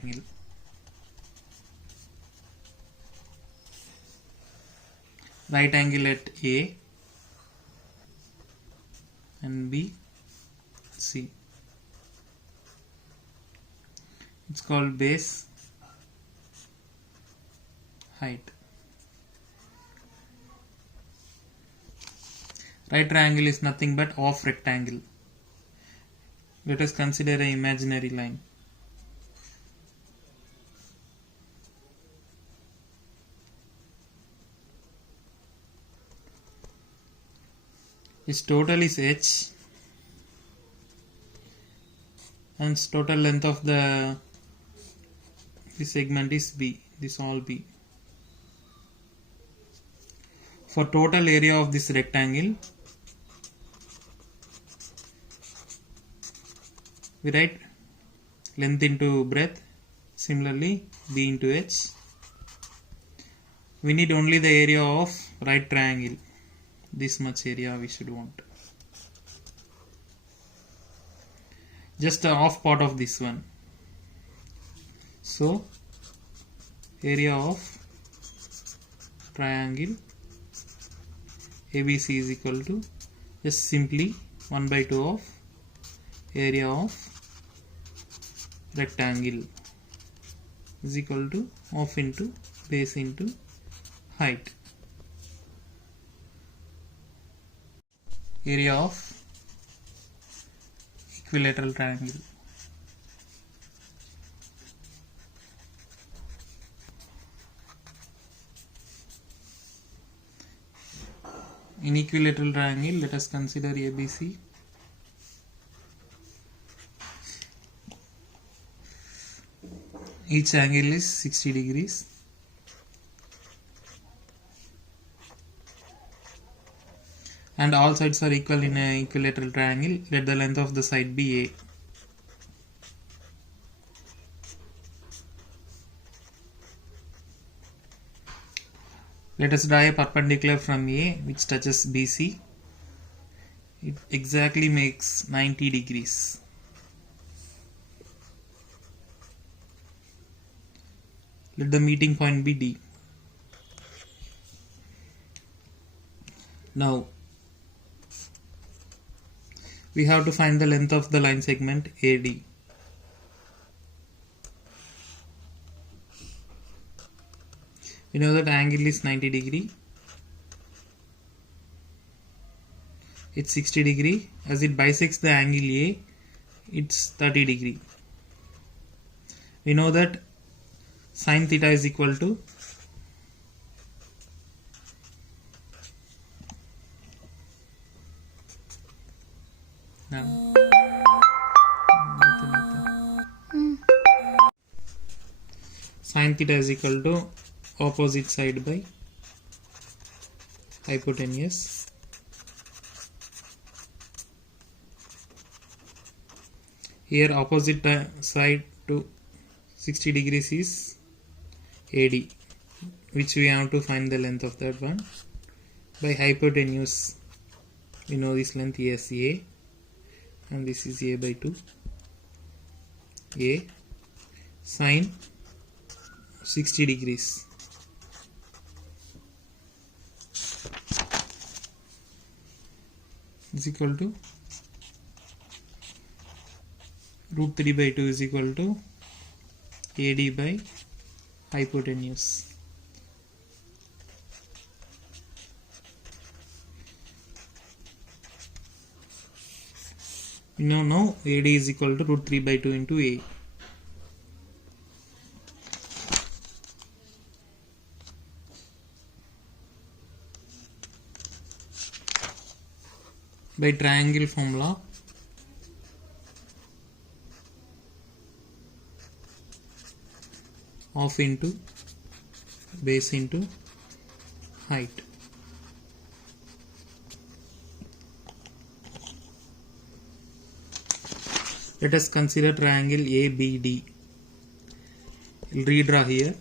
rectangle. Right angle at A and B, C. It's called base, height. Right triangle is nothing but half rectangle. Let us consider an imaginary line. Its total is h and its total length of this segment is b. This all b. For total area of this rectangle, we write length into breadth. Similarly, b into h. We need only the area of right triangle. This much area we should want. Just a half part of this one. So, area of triangle ABC is equal to just simply 1 by 2 of area of rectangle is equal to half into base into height. Area of equilateral triangle. In equilateral triangle, let us consider ABC. Each angle is 60 degrees. And all sides are equal in an equilateral triangle. Let the length of the side be A. Let us draw a perpendicular from A which touches BC. It exactly makes 90 degrees. Let the meeting point be D. Now, we have to find the length of the line segment AD. We know that angle is 90 degree. It's 60 degree. As it bisects the angle A, it's 30 degree. We know that sin theta is equal to sin theta is equal to opposite side by hypotenuse. Here opposite side to 60 degrees is AD, which we have to find the length of that one. By hypotenuse, we know this length is A and this is A by 2. A sine 60 degrees is equal to root 3 by 2 is equal to AD by hypotenuse. We know now AD is equal to root 3 by 2 into A. By triangle formula, half into base into height. Let us consider triangle ABD. I'll redraw here.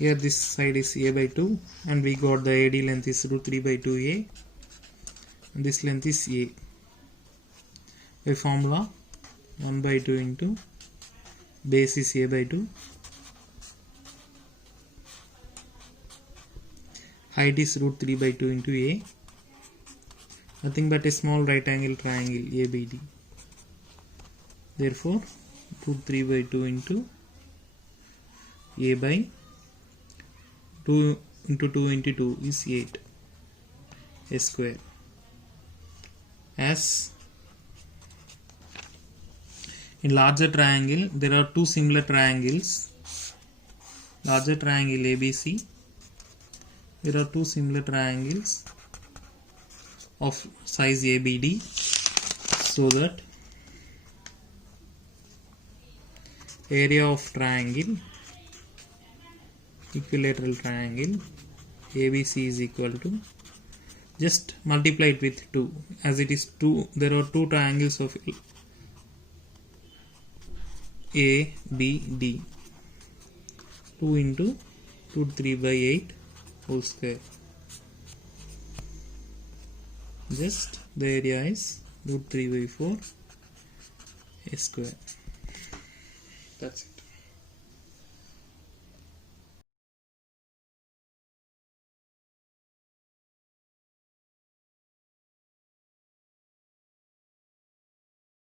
Here this side is a by 2 and we got the AD length is root 3 by 2a and this length is a. By formula 1 by 2 into base is a by 2, height is root 3 by 2 into a, nothing but a small right angle triangle ABD. Therefore root 3 by 2 into a by 2 into 2 into 2 is 8 a square. As in larger triangle there are two similar triangles, larger triangle ABC, there are two similar triangles of size ABD, so that area of triangle, equilateral triangle ABC is equal to, just multiply it with 2, as it is 2, there are two triangles of ABD, 2 into root 3 by 8 whole square, just the area is root 3 by 4 a square. That's it.